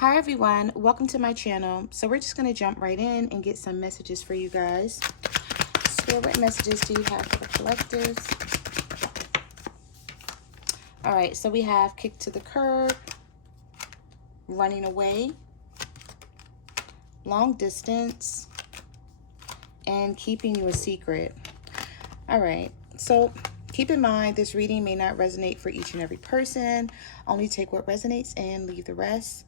Hi everyone, welcome to my channel. So we're just going to jump right in and get some messages for you guys. Spirit, what messages do you have for the collectives? All right, so we have kicked to the curb, running away, long distance, and keeping you a secret. All right, so keep in mind this reading may not resonate for each and every person. Only take what resonates and leave the rest.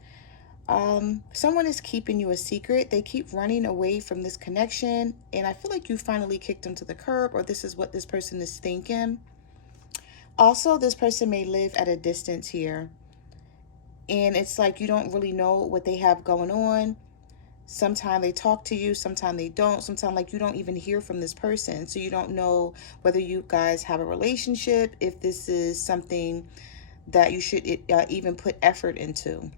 Someone is keeping you a secret. They keep running away from this connection, and I feel like you finally kicked them to the curb, or this is what this person is thinking. Also, this person may live at a distance here, and it's like you don't really know what they have going on. Sometimes they talk to you, sometimes they don't. Sometimes like you don't even hear from this person, so you don't know whether you guys have a relationship, if this is something that you should even put effort into.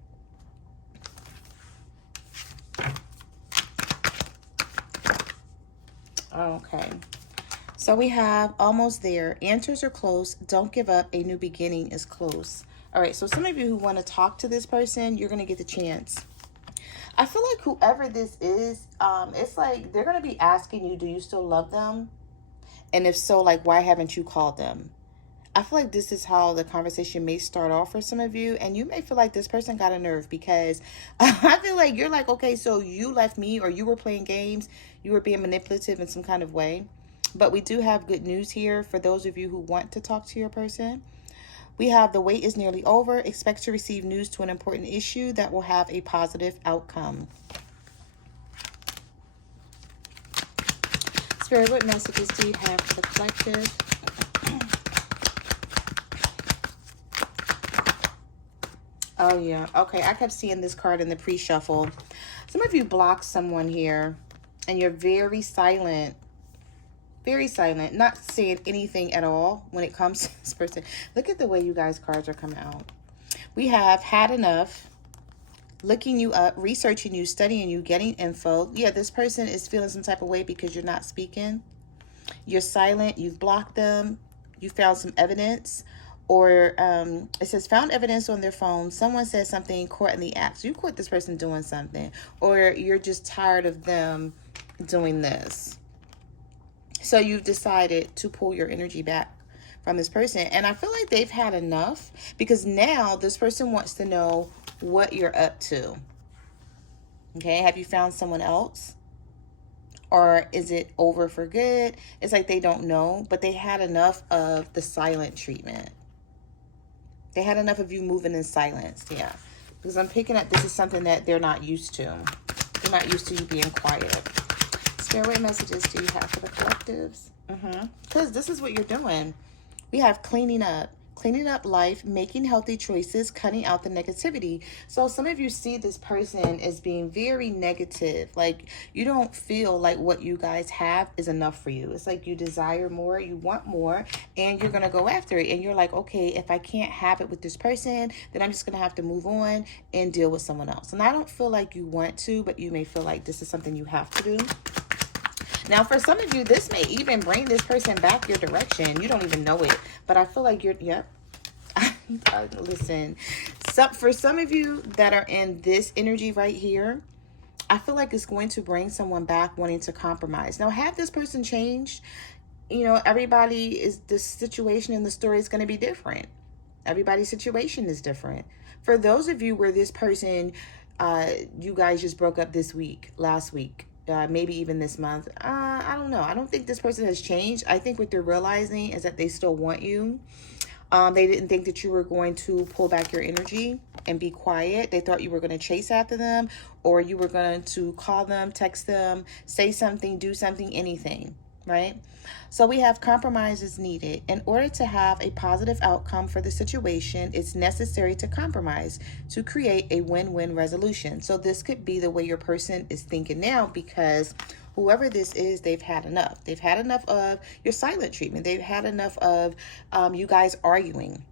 Okay, so we have almost there. Answers are close. Don't give up. A new beginning is close. All right, so some of you who want to talk to this person, you're going to get the chance. I feel like whoever this is, it's like they're going to be asking you, do you still love them? And if so, like, why haven't you called them? I feel like this is how the conversation may start off for some of you. And you may feel like this person got a nerve because I feel like you're like, okay, so you left me, or you were playing games. You were being manipulative in some kind of way. But we do have good news here for those of you who want to talk to your person. We have the wait is nearly over. Expect to receive news to an important issue that will have a positive outcome. Spirit, what messages do you have for the collective? Oh, yeah. Okay, I kept seeing this card in the pre-shuffle. Some of you blocked someone here, and you're very silent. Very silent. Not saying anything at all when it comes to this person. Look at the way you guys' cards are coming out. We have had enough. Looking you up, researching you, studying you, getting info. Yeah, this person is feeling some type of way because you're not speaking. You're silent. You've blocked them. You found some evidence. Or it says found evidence on their phone. Someone said something, caught in the act. So you caught this person doing something. Or you're just tired of them doing this. So you've decided to pull your energy back from this person. And I feel like they've had enough, because now this person wants to know what you're up to. Okay, have you found someone else? Or is it over for good? It's like they don't know, but they had enough of the silent treatment. They had enough of you moving in silence, yeah. Because I'm picking up this is something that they're not used to. They're not used to you being quiet. Spirit, what messages do you have for the collectives? Because this is what you're doing. We have cleaning up life, making healthy choices, cutting out the negativity. So some of you see this person as being very negative. Like you don't feel like what you guys have is enough for you. It's like you desire more, you want more, and you're going to go after it. And you're like, okay, if I can't have it with this person, then I'm just going to have to move on and deal with someone else. And I don't feel like you want to, but you may feel like this is something you have to do. Now, for some of you, this may even bring this person back your direction. You don't even know it. But I feel like you're, yep. Listen, for some of you that are in this energy right here, I feel like it's going to bring someone back wanting to compromise. Now, have this person changed? You know, everybody is, the situation in the story is going to be different. Everybody's situation is different. For those of you where this person, you guys just broke up this week, last week, maybe even this month. I don't know. I don't think this person has changed. I think what they're realizing is that they still want you. They didn't think that you were going to pull back your energy and be quiet. They thought you were going to chase after them, or you were going to call them, text them, say something, do something, anything, right? So we have compromises needed. In order to have a positive outcome for the situation, it's necessary to compromise to create a win-win resolution. So this could be the way your person is thinking now, because whoever this is, they've had enough. They've had enough of your silent treatment. They've had enough of you guys arguing.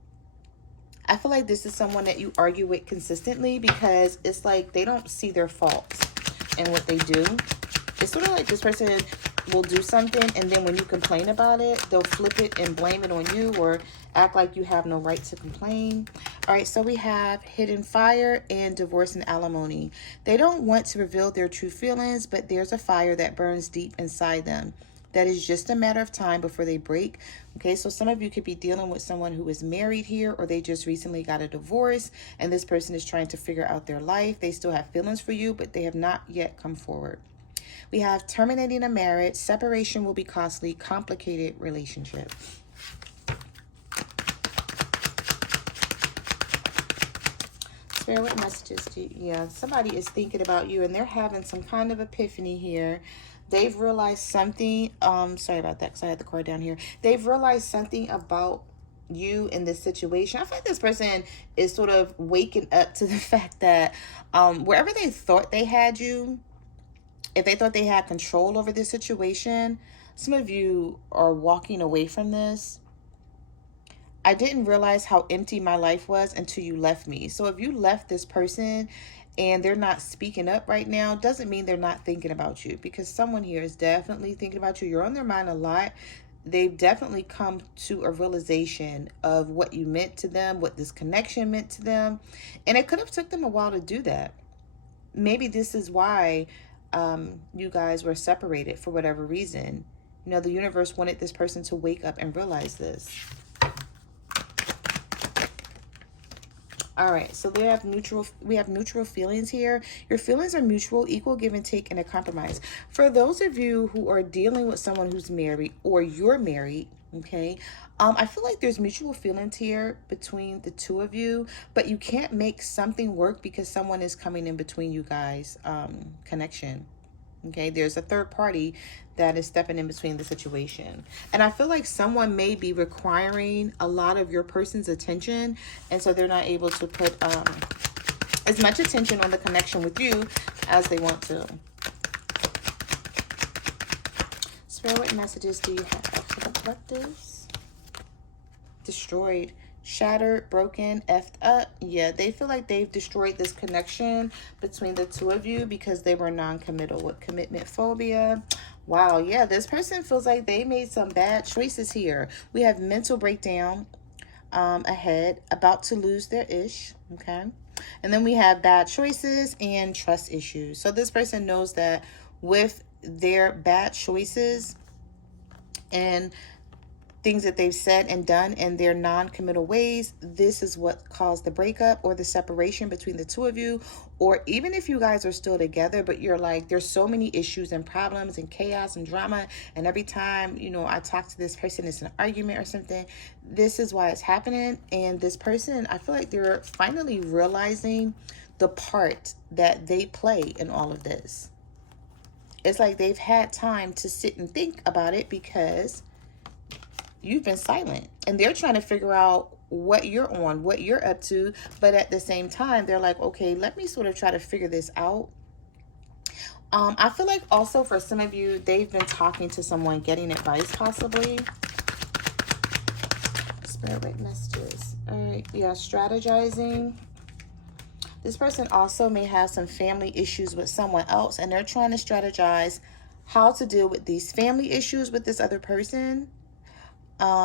I feel like this is someone that you argue with consistently, because it's like they don't see their faults in what they do. It's sort of like this person will do something, and then when you complain about it, they'll flip it and blame it on you, or act like you have no right to complain. All right, so we have hidden fire and divorce and alimony. They don't want to reveal their true feelings, but there's a fire that burns deep inside them. That is just a matter of time before they break. Okay, so some of you could be dealing with someone who is married here, or they just recently got a divorce, and this person is trying to figure out their life. They still have feelings for you, but they have not yet come forward. We have terminating a marriage. Separation will be costly, complicated relationship. Share what messages do you, yeah, somebody is thinking about you and they're having some kind of epiphany here. They've realized something. Sorry about that because I had the card down here. They've realized something about you in this situation. I feel like this person is sort of waking up to the fact that wherever they thought they had you, if they thought they had control over this situation, some of you are walking away from this. I didn't realize how empty my life was until you left me. So if you left this person and they're not speaking up right now, doesn't mean they're not thinking about you, because someone here is definitely thinking about you. You're on their mind a lot. They've definitely come to a realization of what you meant to them, what this connection meant to them. And it could have took them a while to do that. Maybe this is why you guys were separated for whatever reason. You know, the universe wanted this person to wake up and realize this. All right, so we have neutral feelings here. Your feelings are mutual, equal give and take, and a compromise. For those of you who are dealing with someone who's married or you're married, okay, I feel like there's mutual feelings here between the two of you, but you can't make something work because someone is coming in between you guys' connection. Okay, there's a third party that is stepping in between the situation. And I feel like someone may be requiring a lot of your person's attention, and so they're not able to put as much attention on the connection with you as they want to. Spirit, what messages do you have for the collectives? Destroyed. Shattered, broken, effed up. Yeah, they feel like they've destroyed this connection between the two of you because they were non-committal with commitment phobia. Wow, yeah, this person feels like they made some bad choices here. We have mental breakdown ahead, about to lose their ish, okay? And then we have bad choices and trust issues. So this person knows that with their bad choices and things that they've said and done in their non-committal ways, this is what caused the breakup or the separation between the two of you. Or even if you guys are still together, but you're like, there's so many issues and problems and chaos and drama, and every time, you know, I talk to this person, it's an argument or something. This is why it's happening. And this person, I feel like they're finally realizing the part that they play in all of this. It's like they've had time to sit and think about it because you've been silent, and they're trying to figure out what you're on, what you're up to. But at the same time, they're like, okay, let me sort of try to figure this out. I feel like also for some of you, they've been talking to someone, getting advice possibly. Spirit messages. All right, yeah, strategizing. This person also may have some family issues with someone else, and they're trying to strategize how to deal with these family issues with this other person.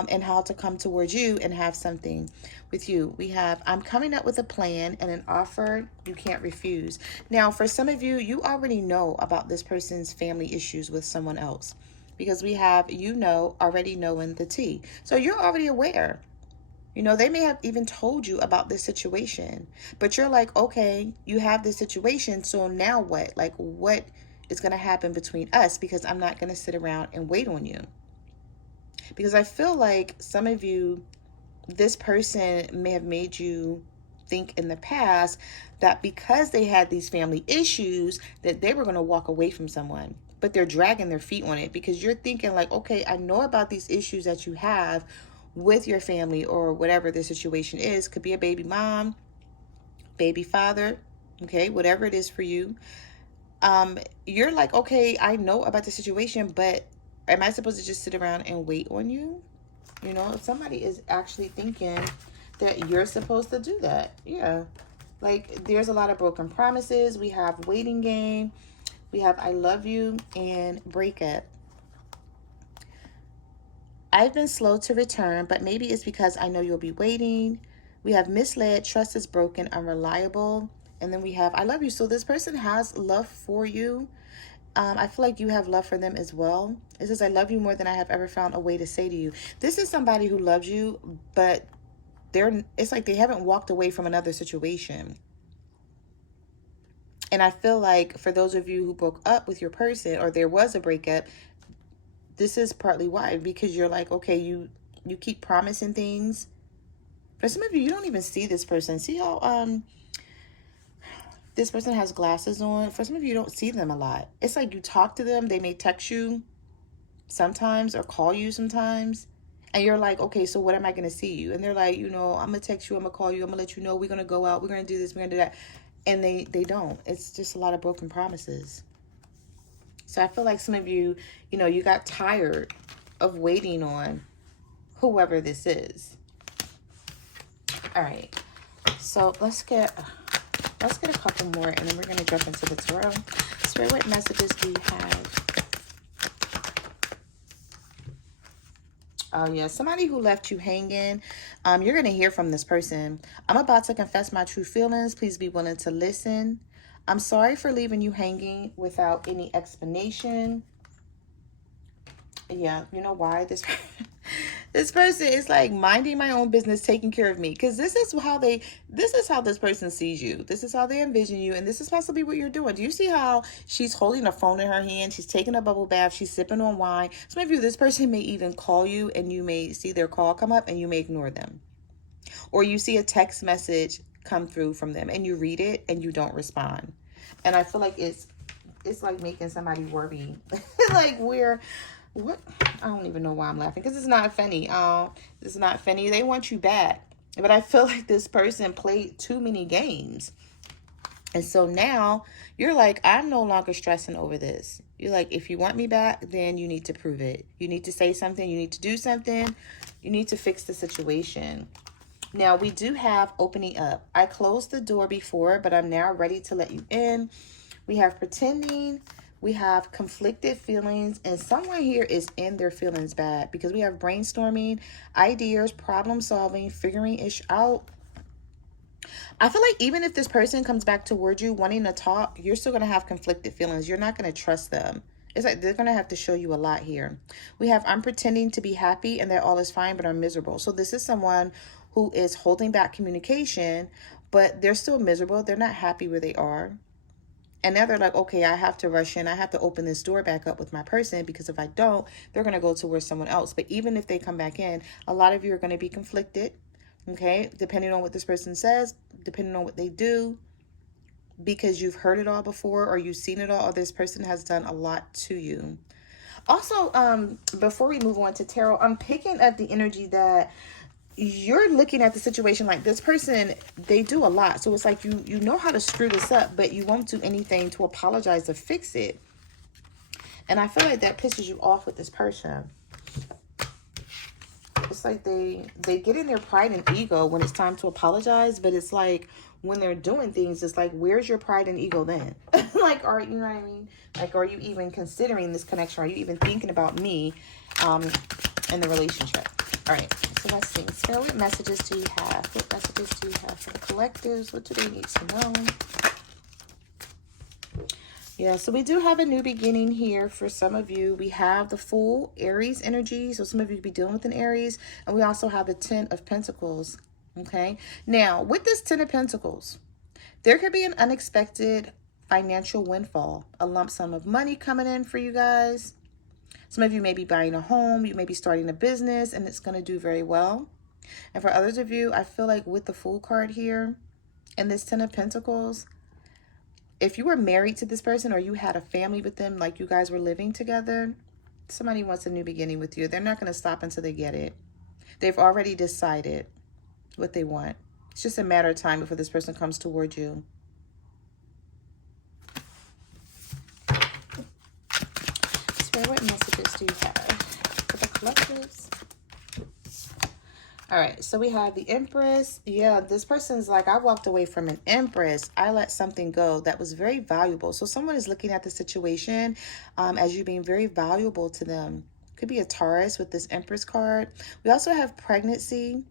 And how to come towards you and have something with you. We have, I'm coming up with a plan and an offer you can't refuse. Now, for some of you, you already know about this person's family issues with someone else, because we have, you know, already knowing the tea. So you're already aware. You know, they may have even told you about this situation, but you're like, okay, you have this situation. So now what? Like, what is going to happen between us? Because I'm not going to sit around and wait on you. Because I feel like some of you, this person may have made you think in the past that because they had these family issues that they were going to walk away from someone, but they're dragging their feet on it because you're thinking like, okay, I know about these issues that you have with your family or whatever the situation is. Could be a baby mom, baby father, okay, whatever it is for you. You're like, okay, I know about the situation, but am I supposed to just sit around and wait on you? You know, somebody is actually thinking that you're supposed to do that. Yeah. Like, there's a lot of broken promises. We have waiting game. We have I love you and breakup. I've been slow to return, but maybe it's because I know you'll be waiting. We have misled, trust is broken, unreliable. And then we have I love you. So this person has love for you. I feel like you have love for them as well. It says, I love you more than I have ever found a way to say to you. This is somebody who loves you, but it's like they haven't walked away from another situation. And I feel like for those of you who broke up with your person, or there was a breakup, this is partly why. Because you're like, okay, you keep promising things. For some of you, you don't even see this person. See how this person has glasses on? For some of you, you don't see them a lot. It's like you talk to them. They may text you sometimes or call you sometimes. And you're like, okay, so what am I going to see you? And they're like, I'm going to text you. I'm going to call you. I'm going to let you know we're going to go out. We're going to do this. We're going to do that. And they don't. It's just a lot of broken promises. So I feel like some of you, you got tired of waiting on whoever this is. All right. So let's get a couple more, and then we're going to jump into the tarot. Spirit, what messages do you have? Oh, yeah. Somebody who left you hanging. You're going to hear from this person. I'm about to confess my true feelings. Please be willing to listen. I'm sorry for leaving you hanging without any explanation. Yeah, you know why? This person is like minding my own business, taking care of me. Because this is how this person sees you. This is how they envision you. And this is possibly what you're doing. Do you see how she's holding a phone in her hand? She's taking a bubble bath. She's sipping on wine. Some of you, this person may even call you, and you may see their call come up and you may ignore them. Or you see a text message come through from them and you read it and you don't respond. And I feel like it's like making somebody worry. Like what? I don't even know why I'm laughing, because it's not funny. It's not funny. They want you back. But I feel like this person played too many games. And so now you're like, I'm no longer stressing over this. You're like, if you want me back, then you need to prove it. You need to say something. You need to do something. You need to fix the situation. Now, we do have opening up. I closed the door before, but I'm now ready to let you in. We have pretending. We have conflicted feelings, and someone here is in their feelings bad, because we have brainstorming, ideas, problem solving, figuring ish out. I feel like even if this person comes back towards you wanting to talk, you're still going to have conflicted feelings. You're not going to trust them. It's like they're going to have to show you a lot here. We have, I'm pretending to be happy and that all is fine, but I'm miserable. So this is someone who is holding back communication, but they're still miserable. They're not happy where they are. And now they're like, okay, I have to rush in. I have to open this door back up with my person, because if I don't, they're going to go towards someone else. But even if they come back in, a lot of you are going to be conflicted, okay? Depending on what this person says, depending on what they do, because you've heard it all before, or you've seen it all, or this person has done a lot to you. Also, before we move on to tarot, I'm picking up the energy that you're looking at the situation like this person, they do a lot. So it's like you know how to screw this up, but you won't do anything to apologize or fix it. And I feel like that pisses you off with this person. It's like they get in their pride and ego when it's time to apologize, but it's like when they're doing things, it's like, where's your pride and ego then? Like, you know what I mean? Like, are you even considering this connection? Are you even thinking about me in the relationship? All right, so let's see. Spirit, what messages do you have? What messages do you have for the collectives? What do they need to know? Yeah, so we do have a new beginning here for some of you. We have the full Aries energy. So some of you could be dealing with an Aries. And we also have the 10 of Pentacles. Okay. Now, with this 10 of Pentacles, there could be an unexpected financial windfall. A lump sum of money coming in for you guys. Some of you may be buying a home. You may be starting a business, and it's going to do very well. And for others of you, I feel like with the Fool card here and this 10 of Pentacles, if you were married to this person or you had a family with them, like you guys were living together, somebody wants a new beginning with you. They're not going to stop until they get it. They've already decided what they want. It's just a matter of time before this person comes toward you. Spirit, what messages do you have for the collectives? All right, so we have the Empress. Yeah, this person's like, I walked away from an Empress. I let something go that was very valuable. So someone is looking at the situation as you being very valuable to them. Could be a Taurus with this Empress card. We also have pregnancy.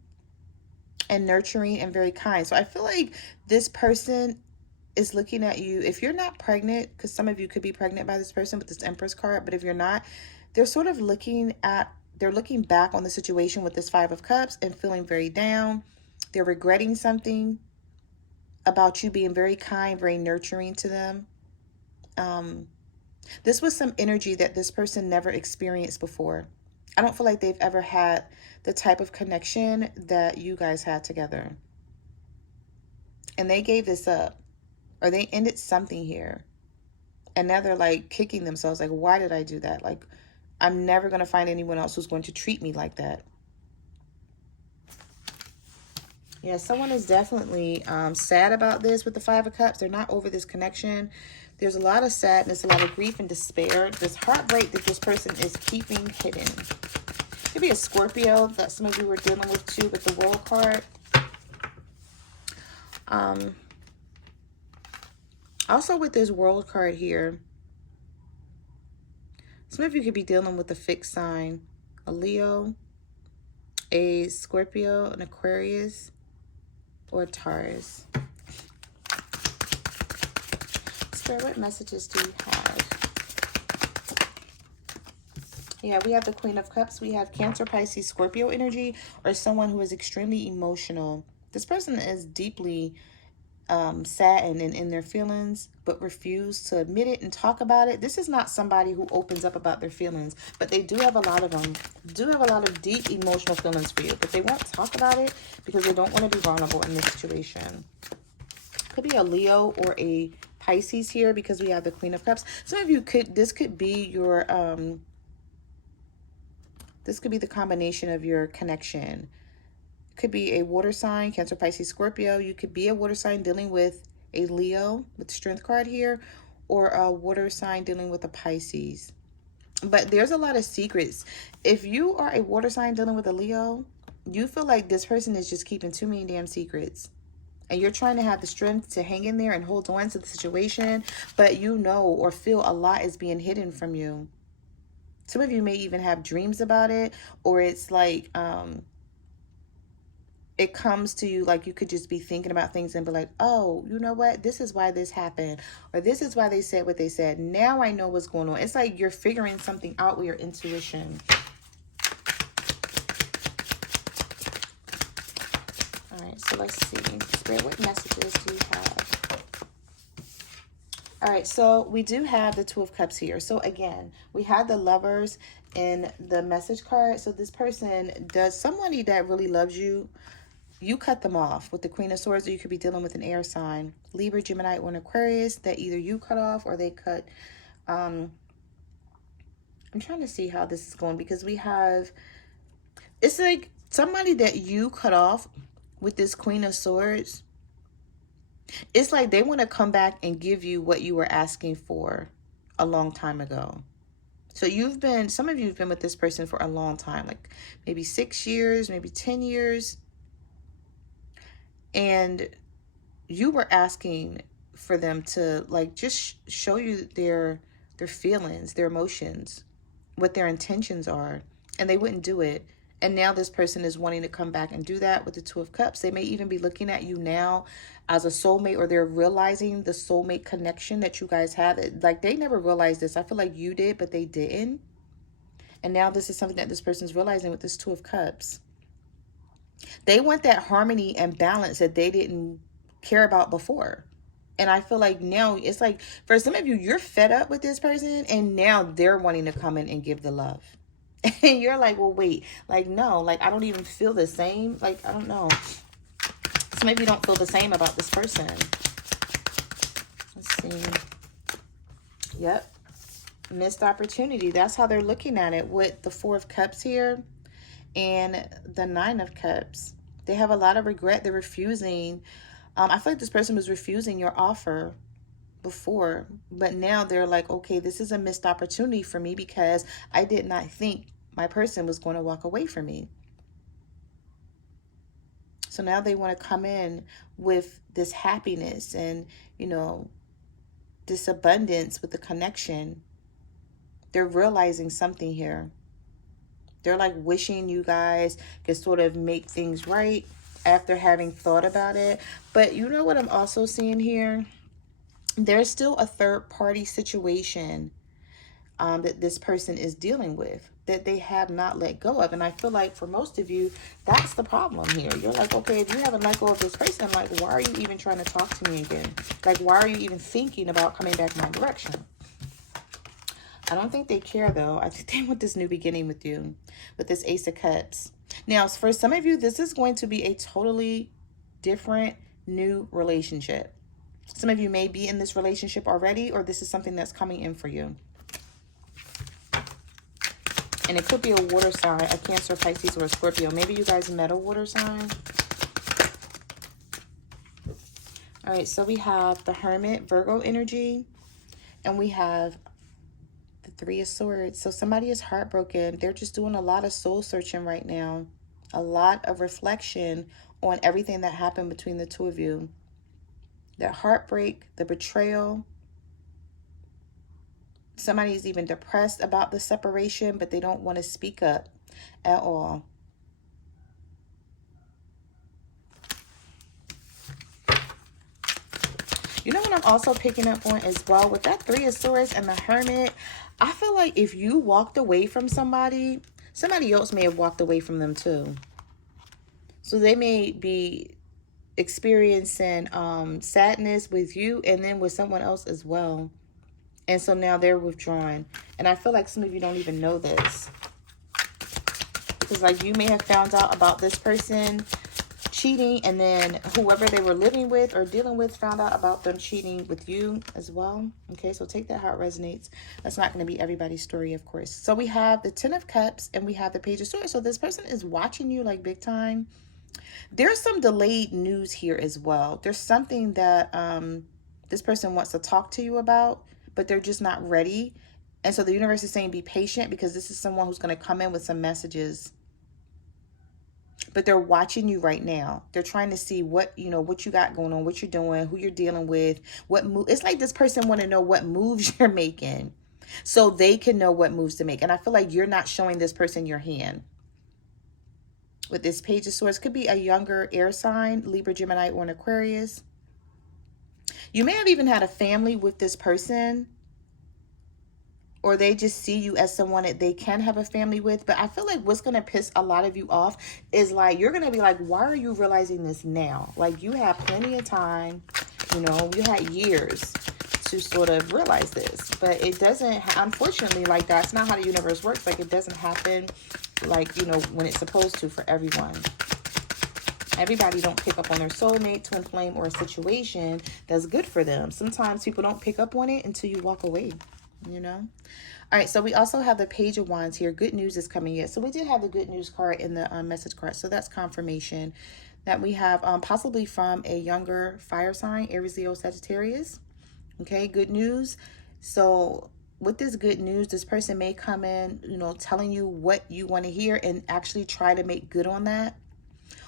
and nurturing and very kind. So I feel like this person is looking at you. If you're not pregnant, because some of you could be pregnant by this person with this Empress card, but if you're not, they're sort of they're looking back on the situation with this Five of Cups and feeling very down. They're regretting something about you being very kind, very nurturing to them. This was some energy that this person never experienced before. I don't feel like they've ever had the type of connection that you guys had together. And they gave this up, or they ended something here. And now they're like kicking themselves, like, why did I do that? Like, I'm never going to find anyone else who's going to treat me like that. Yeah, someone is definitely sad about this with the Five of Cups. They're not over this connection. There's a lot of sadness, a lot of grief and despair. This heartbreak that this person is keeping hidden. Could be a Scorpio that some of you were dealing with too with the World card. Also with this World card here, some of you could be dealing with a fixed sign, a Leo, a Scorpio, an Aquarius, or a Taurus. Spirit, what messages do you have? Yeah, we have the Queen of Cups. We have Cancer, Pisces, Scorpio energy, or someone who is extremely emotional. This person is deeply saddened and in their feelings, but refuse to admit it and talk about it. This is not somebody who opens up about their feelings, but they do have a lot of them. Do have a lot of deep emotional feelings for you, but they won't talk about it because they don't want to be vulnerable in this situation. Could be a Leo or a Pisces here because we have the Queen of Cups. Some of you this could be your this could be the combination of your connection. Could be a water sign, Cancer, Pisces, Scorpio. You could be a water sign dealing with a Leo with the Strength card here, or a water sign dealing with a Pisces. But there's a lot of secrets. If you are a water sign dealing with a Leo, you feel like this person is just keeping too many damn secrets. And you're trying to have the strength to hang in there and hold on to the situation, but you know or feel a lot is being hidden from you. Some of you may even have dreams about it, or it's like it comes to you like you could just be thinking about things and be like, oh, you know what? This is why this happened. Or this is why they said what they said. Now I know what's going on. It's like you're figuring something out with your intuition. All right, so let's see. Spirit, what messages do you have? All right, so we do have the Two of Cups here. So again, we have the Lovers in the message card. So this person somebody that really loves you, you cut them off with the Queen of Swords, or you could be dealing with an air sign, Libra, Gemini, or an Aquarius, that either you cut off or they cut. I'm trying to see how this is going because we have, it's like somebody that you cut off with this Queen of Swords. It's like they want to come back and give you what you were asking for a long time ago. So some of you have been with this person for a long time, like maybe 6 years, maybe 10 years. And you were asking for them to like just show you their feelings, their emotions, what their intentions are, and they wouldn't do it. And now this person is wanting to come back and do that with the Two of Cups. They may even be looking at you now as a soulmate, or they're realizing the soulmate connection that you guys had. Like they never realized this. I feel like you did, but they didn't. And now this is something that this person's realizing with this Two of Cups. They want that harmony and balance that they didn't care about before. And I feel like now it's like for some of you, you're fed up with this person and now they're wanting to come in and give the love. And you're like, well, wait, like, no, like, I don't even feel the same. Like, I don't know. Some of you don't feel the same about this person. Let's see. Yep. Missed opportunity. That's how they're looking at it with the Four of Cups here and the Nine of Cups. They have a lot of regret. They're refusing. I feel like this person was refusing your offer before, but now they're like, okay, this is a missed opportunity for me because I did not think my person was going to walk away from me. So now they want to come in with this happiness and, you know, this abundance with the connection. They're realizing something here. They're like wishing you guys could sort of make things right. after having thought about it. But you know what I'm also seeing here? There's still a third party situation that this person is dealing with that they have not let go of. And I feel like for most of you, that's the problem here. You're like, okay, if you haven't let go of this person, like, why are you even trying to talk to me again? Like, why are you even thinking about coming back my direction? I don't think they care, though. I think they want this new beginning with you, with this Ace of Cups. Now, for some of you, this is going to be a totally different new relationship. Some of you may be in this relationship already, or this is something that's coming in for you. And it could be a water sign, a Cancer, Pisces, or a Scorpio. Maybe you guys met a water sign. All right, so we have the Hermit, Virgo energy, and we have the Three of Swords. So somebody is heartbroken. They're just doing a lot of soul searching right now. A lot of reflection on everything that happened between the two of you. That heartbreak, the betrayal. Somebody's even depressed about the separation, but they don't want to speak up at all. You know what I'm also picking up on as well? With that Three of Swords and the Hermit, I feel like if you walked away from somebody, somebody else may have walked away from them too. So they may be experiencing sadness with you and then with someone else as well. And so now they're withdrawn. And I feel like some of you don't even know this. Because like you may have found out about this person cheating, and then whoever they were living with or dealing with found out about them cheating with you as well. Okay, so take that how it resonates. That's not going to be everybody's story, of course. So we have the Ten of Cups and we have the Page of Swords. So this person is watching you like big time. There's some delayed news here as well. There's something that this person wants to talk to you about, but they're just not ready. And so the universe is saying be patient, because this is someone who's going to come in with some messages. But they're watching you right now. They're trying to see what, you know, what you got going on, what you're doing, who you're dealing with, what move. It's like this person want to know what moves you're making so they can know what moves to make. And I feel like you're not showing this person your hand. With this Page of Swords, could be a younger air sign, Libra, Gemini, or an Aquarius. You may have even had a family with this person, or they just see you as someone that they can have a family with. But I feel like what's going to piss a lot of you off is like, you're going to be like, why are you realizing this now? Like, you have plenty of time, you know, you had years to sort of realize this. But it doesn't, unfortunately, like, that's not how the universe works. Like, it doesn't happen like, you know, when it's supposed to for everyone. Everybody don't pick up on their soulmate, twin flame, or a situation that's good for them. Sometimes people don't pick up on it until you walk away, you know. All right, so we also have the Page of Wands here. Good news is coming in. So we did have the good news card in the message card. So that's confirmation that we have possibly from a younger fire sign, Aries, Leo, Sagittarius. Okay, good news. So with this good news, this person may come in, you know, telling you what you want to hear and actually try to make good on that.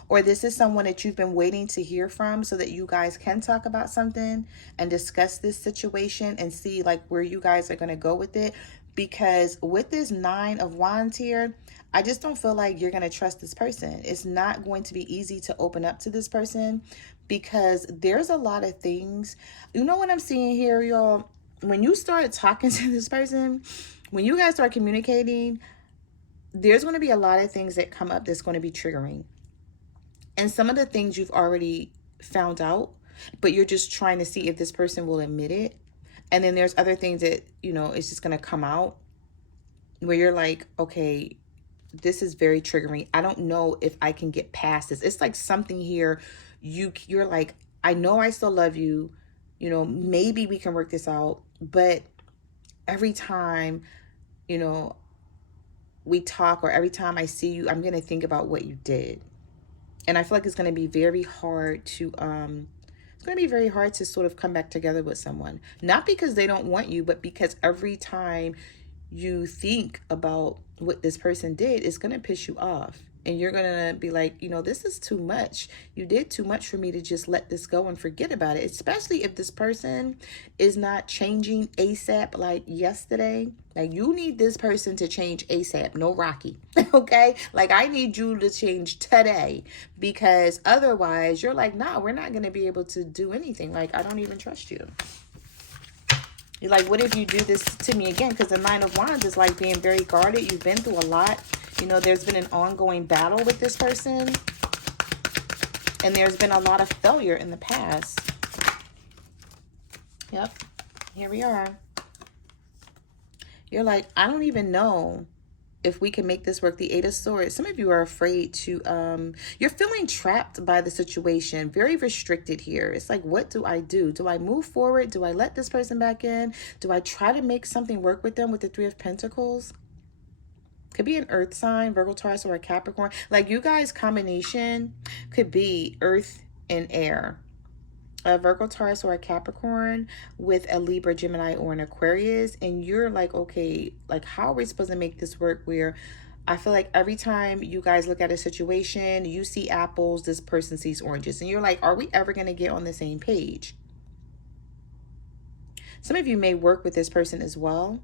Or this is someone that you've been waiting to hear from so that you guys can talk about something and discuss this situation and see like where you guys are going to go with it. Because with this Nine of Wands here, I just don't feel like you're going to trust this person. It's not going to be easy to open up to this person because there's a lot of things. You know what I'm seeing here, y'all? When you start talking to this person, when you guys start communicating, there's going to be a lot of things that come up that's going to be triggering. And some of the things you've already found out, but you're just trying to see if this person will admit it. And then there's other things that, you know, it's just going to come out where you're like, okay, this is very triggering. I don't know if I can get past this. It's like something here, you're like, I know I still love you. You know, maybe we can work this out. But every time, you know, we talk or every time I see you, I'm going to think about what you did. And I feel like it's going to be very hard to, it's going to be very hard to sort of come back together with someone. Not because they don't want you, but because every time you think about what this person did, it's going to piss you off. And you're going to be like, you know, this is too much. You did too much for me to just let this go and forget about it. Especially if this person is not changing ASAP like yesterday. Like, you need this person to change ASAP. No Rocky. Okay? Like, I need you to change today. Because otherwise, you're like, nah, we're not going to be able to do anything. Like, I don't even trust you. You're like, what if you do this to me again? Because the Nine of Wands is like being very guarded. You've been through a lot. You know, there's been an ongoing battle with this person. And there's been a lot of failure in the past. Yep. Here we are. You're like, I don't even know if we can make this work. The Eight of Swords. Some of you are afraid to, you're feeling trapped by the situation. Very restricted here. It's like, what do I do? Do I move forward? Do I let this person back in? Do I try to make something work with them with the Three of Pentacles? Could be an earth sign, Virgo, Taurus, or a Capricorn. Like, you guys' combination could be earth and air. A Virgo, Taurus, or a Capricorn with a Libra, Gemini, or an Aquarius. And you're like, okay, like, how are we supposed to make this work where I feel like every time you guys look at a situation, you see apples, this person sees oranges. And you're like, are we ever going to get on the same page? Some of you may work with this person as well,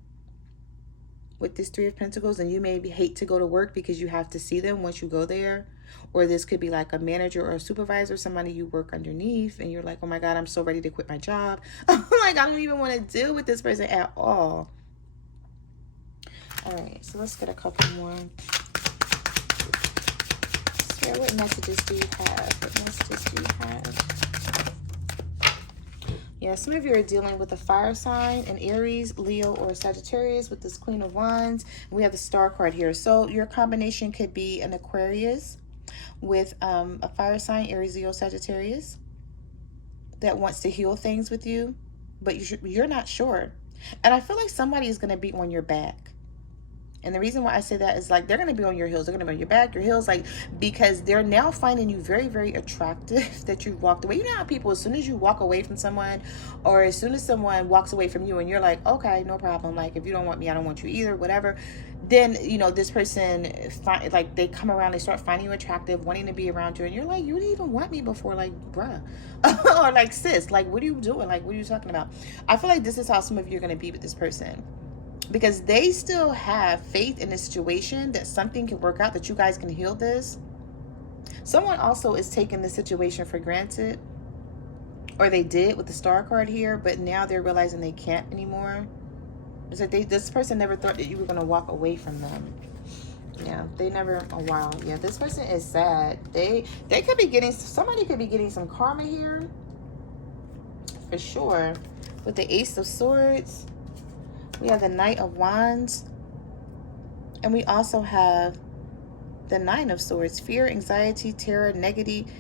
with this Three of Pentacles, and you may hate to go to work because you have to see them once you go there. Or this could be like a manager or a supervisor, somebody you work underneath, and you're like, oh my God, I'm so ready to quit my job. Like, I don't even want to deal with this person at all. All right, so let's get a couple more. Sarah, what messages do you have? What messages do you have? Yeah, some of you are dealing with a fire sign, an Aries, Leo, or Sagittarius with this Queen of Wands. We have the Star card here. So your combination could be an Aquarius with a fire sign, Aries, Leo, Sagittarius, that wants to heal things with you, but you're not sure. And I feel like somebody is going to be on your back. And the reason why I say that is like, they're going to be on your heels. They're going to be on your back, your heels, like, because they're now finding you very, very attractive that you've walked away. You know how people, as soon as you walk away from someone, or as soon as someone walks away from you and you're like, okay, no problem. Like, if you don't want me, I don't want you either, whatever. Then, you know, this person, like, they come around, they start finding you attractive, wanting to be around you. And you're like, you didn't even want me before, like, bruh. Or like, sis, like, what are you doing? Like, what are you talking about? I feel like this is how some of you are going to be with this person. Because they still have faith in the situation that something can work out, that you guys can heal this. Someone also is taking the situation for granted, or they did with the Star card here, but now they're realizing they can't anymore. It's like this person never thought that you were going to walk away from them. Yeah, they never. Oh wow. Yeah, this person is sad. They could be getting, somebody could be getting some karma here for sure. With the Ace of Swords, we have the Knight of Wands, and we also have the Nine of Swords. Fear, anxiety, terror, negative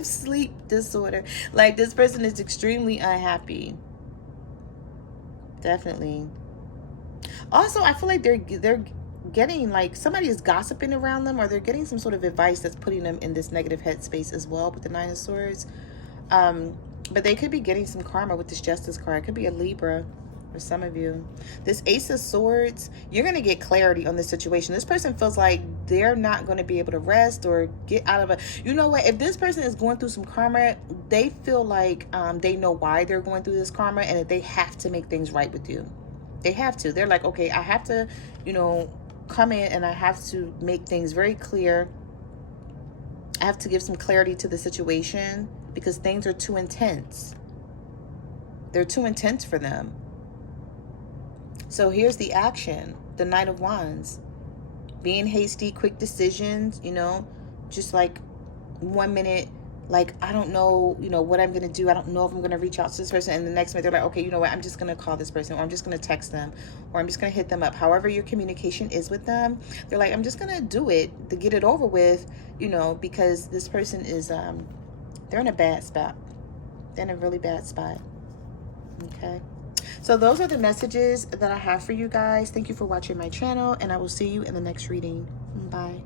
sleep disorder. Like, this person is extremely unhappy. Definitely. Also, I feel like they're getting, like, somebody is gossiping around them, or they're getting some sort of advice that's putting them in this negative headspace as well with the Nine of Swords. But they could be getting some karma with this Justice card. It could be a Libra for some of you. This Ace of Swords, you're going to get clarity on this situation. This person feels like they're not going to be able to rest or get out of a, you know what, if this person is going through some karma, they feel like they know why they're going through this karma, and that they have to make things right with you. They have to. They're like, okay, I have to, you know, come in and I have to make things very clear. I have to give some clarity to the situation because things are too intense. They're too intense for them. So here's the action, the Knight of Wands. Being hasty, quick decisions, you know, just like 1 minute, like, I don't know, you know, what I'm going to do. I don't know if I'm going to reach out to this person. And the next minute they're like, okay, you know what, I'm just going to call this person, or I'm just going to text them, or I'm just going to hit them up. However your communication is with them, they're like, I'm just going to do it to get it over with, you know, because this person is, they're in a bad spot. They're in a really bad spot. Okay. So those are the messages that I have for you guys. Thank you for watching my channel, and I will see you in the next reading. Bye.